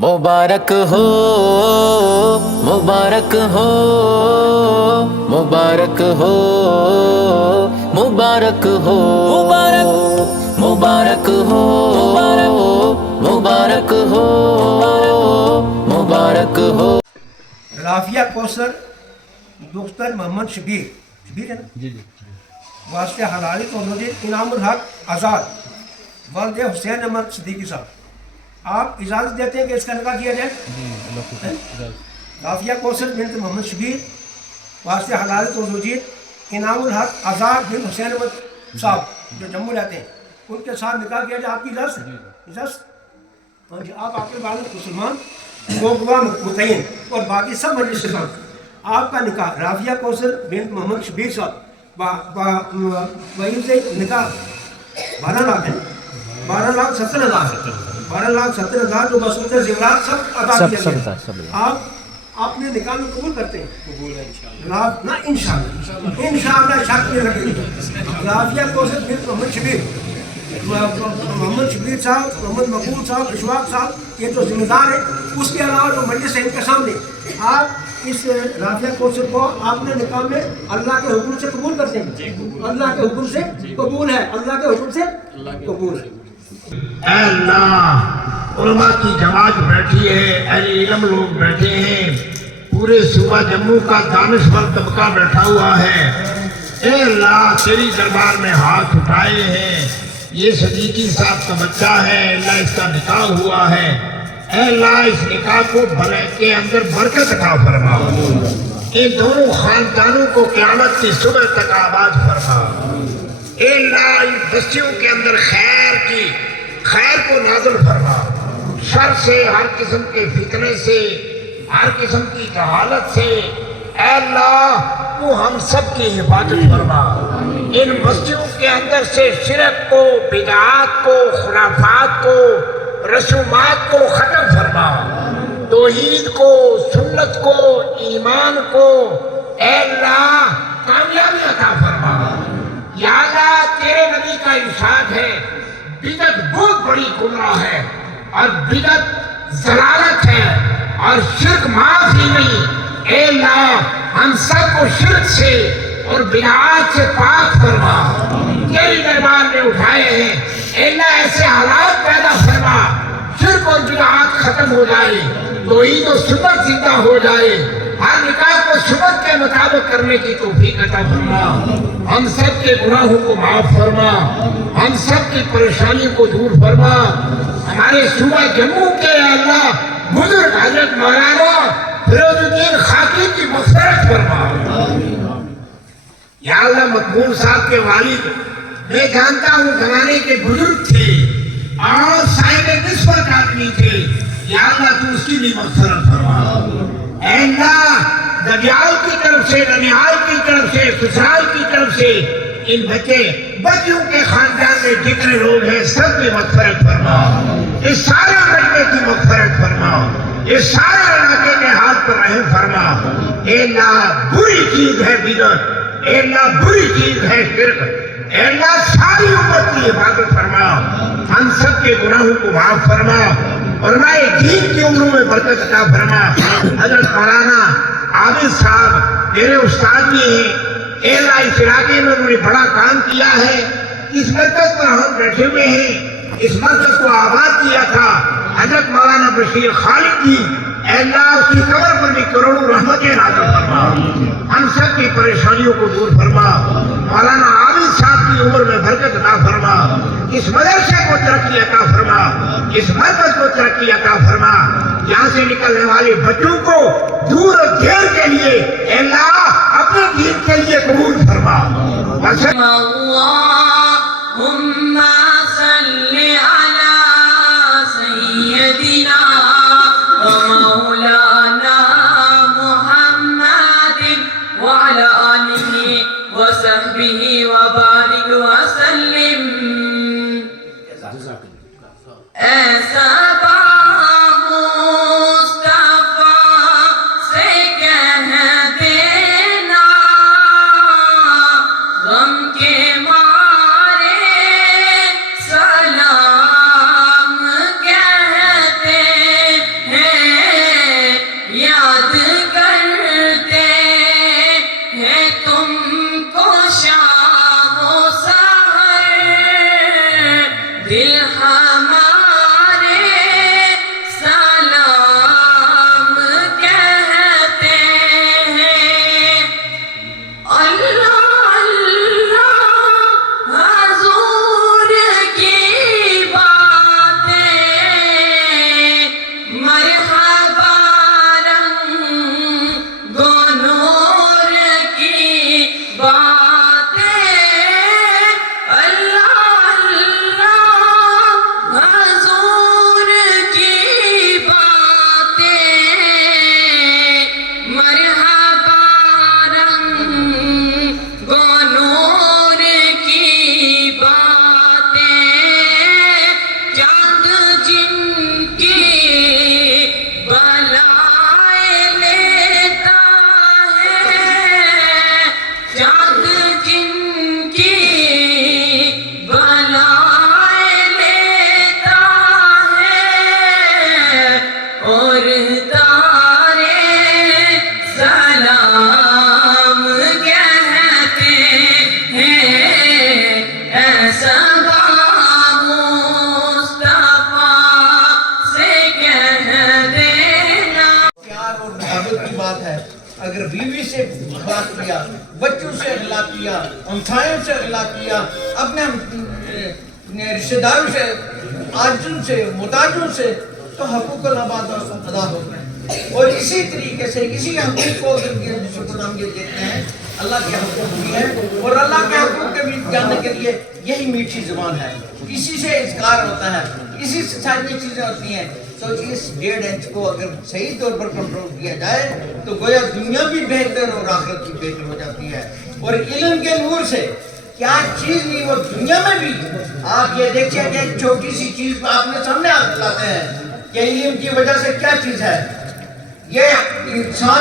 मुबारक हो मुबारक हो मुबारक हो मुबारक हो मुबारक हो मुबारक हो मुबारक हो। राफिया कौसर दुख्तर मोहम्मद शबीर है ना जी जी वास्ते हलाली तो मुझे इनामुल हक आज़ाद वालदे हुसैन अहमद सिद्दीकी साहब, आप इजाज़त देते हैं कि इसका निकाह किया जाए? राफिया कौसर बिनत मोहम्मद शबीर वास्ते हलाली तो मुझे इनामुल हक आज़ाद बिन हुसैन अहमद साहब जो जम्मू रहते हैं, उनके साथ निकाह किया जाए। आपकी इजाज़त? हाँ जी, आप आपके वालिद मुसलमान गोगवा मुतयन और बाकी सब मजलिस के साथ आपका निकाह राफिया कौसर बिन मोहम्मद शबीर साहब वही से निकाह 12,00,000 है, 12,70,000 जो बसूते ज़ेवरात सब अदा किया गया। आप अपने निकाह में कबूल करते हैं? ना इंशाअल्लाह शक नहीं रखेंगे। राफिया कौसर बिन मोहम्मद शबीर साहब, मोहम्मद मकबूल साहब, इशवाक साहब, ये जो जिम्मेदार है, उसके अलावा जो मजलिस है इनके सामने आप इस राफिया कौसर को आपने निकाह में अल्लाह के हुक्म से कबूल करते हैं? अल्लाह के हुक्म से कबूल है, अल्लाह के हुक्म से कबूल है। अल्लाह उलमा की जमात बैठी है, अहले इल्म लोग बैठे हैं, पूरे सूबा जम्मू का दानिशवर तबका बैठा हुआ है। ए अल्लाह तेरी दरबार में हाथ उठाए हैं, ये सदीकी साहब का बच्चा है, अल्लाह इसका निकाह हुआ है, अल्लाह इस निकाह को भले के अंदर बरकत अता फरमा, इन दोनों खानदानों को क़यामत की सुबह तक आबाद फरमा। अल्लाह इन बस्तियों के अंदर खैर को नाज़िल फरमा, शर से, हर किस्म के फितने से, हर किस्म की जहालत से अल्लाह तू हम सब की हिफाजत फरमा। इन बस्तियों के अंदर से शिरक को, बिदअत को, खुराफात को, रसूमात को खत्म फरमा, तौहीद को, सुन्नत को, ईमान को अल्लाह कामयाबी अता फरमा। या अल्लाह तेरे नबी का इरशाद है, बिदअत बहुत बड़ी गुनाह है और बिदअत ज़लालत है और शिर्क माफ ही नहीं। ए अल्लाह हम सबको शिर्क से और बिदअत से पाक फरमा, तेरी दरबार में उठाए हैं। अल्लाह ऐसे हालात पैदा फरमा, शिर्क और बिदअत खत्म हो जाए, तौहीद और सुन्नत जिंदा हो जाए, हर निकाह को सुन्नत के मुताबिक करने की तौफीक अता फरमा। हम सब के गुनाहों को माफ फरमा, हम सब की परेशानियों को दूर फरमा। हमारे सूबा जम्मू के अल्लाह बुजुर्ग हजरत मौलाना फिरोजुद्दीन खाकी की मग़फ़िरत फरमा। या अल्लाह मकबूल साहब के वालिद मैं जानता हूँ ज़माने के बुजुर्ग थे और साहिब निस्बत आदमी थे। या अल्लाह तू उसकी भी मग़फ़िरत फरमा। अल्लाह दरियाल की तरफ से, ननिहाल की तरफ से, ससुराल की तरफ से इन बच्चियों के खानदान में जितने लोग हैं सब की मग़फ़िरत फरमा। इस सारे मजमे की मग़फ़िरत फरमा, इस सारे इलाके में हाथ पर रहम फरमा। अल्लाह बुरी चीज है बिदअत, अल्लाह बुरी चीज है शिर्क, अल्लाह सारी उम्मत की हिफाजत फरमा, हम सब के गुनाहों को माफ फरमा और मैं दीन की उम्रों में बरकत अता फरमा। हजरत मौलाना आबिद साहब मेरे उस्ताद भी हैं, अल्लाह इस इलाके में उन्होंने बड़ा काम किया है। इस मरकज पर हम बैठे हुए हैं, इस मरकज को आबाद किया था हजरत मौलाना बशीर खालिद जी, अल्लाह उसकी कब्र पर भी करोड़ों रहमतें नाज़िल फरमा, हम सब की परेशानियों को दूर फरमा। मौलाना आबिद साहब की उम्र में बरकत अता फरमा, इस मदरसे को तरक्की अता फरमा, इस मरकज को तरक्की अता फरमा। यहाँ से निकलने वाले बच्चों को दूर और देर के लिए अल्लाह अपने दीन के लिए कबूल फरमा। अल्लाहुम्मा सल्ली अला सय्यदिना व मौलाना मुहम्मदिन व अला आलिहि व सहबिहि व बारिक व सल्लिम। ऐसा गम के मारे اگر بیوی سے اخلاق کیا، بچوں سے اخلاق کیا، ہمسایوں سے اخلاق کیا، اپنے رشتہ داروں سے، عاجزوں سے، محتاجوں سے، تو حقوق العباد ادا ہو گئے۔ اور اسی طریقے سے اسی حقوق کو جس کو ہم یہ دیتے ہیں اللہ کے حقوق بھی ہیں، اور اللہ کے حقوق کے بھی جاننے کے لیے یہی میٹھی زبان ہے، اسی سے اذکار ہوتا ہے، اسی سے ساری چیزیں ہوتی ہیں۔ تو اس 1.5 انچ کو اگر صحیح طور پر کنٹرول کیا جائے تو گویا دنیا بھی بہتر اور آخرت بھی بہتر ہو جاتی ہے۔ اور علم کے نور سے کیا چیز نہیں، وہ دنیا میں بھی آپ یہ دیکھیں کہ ایک چھوٹی سی چیز آپ نے سامنے لاتے ہیں کہ علم کی وجہ سے کیا چیز ہے، یہ انسان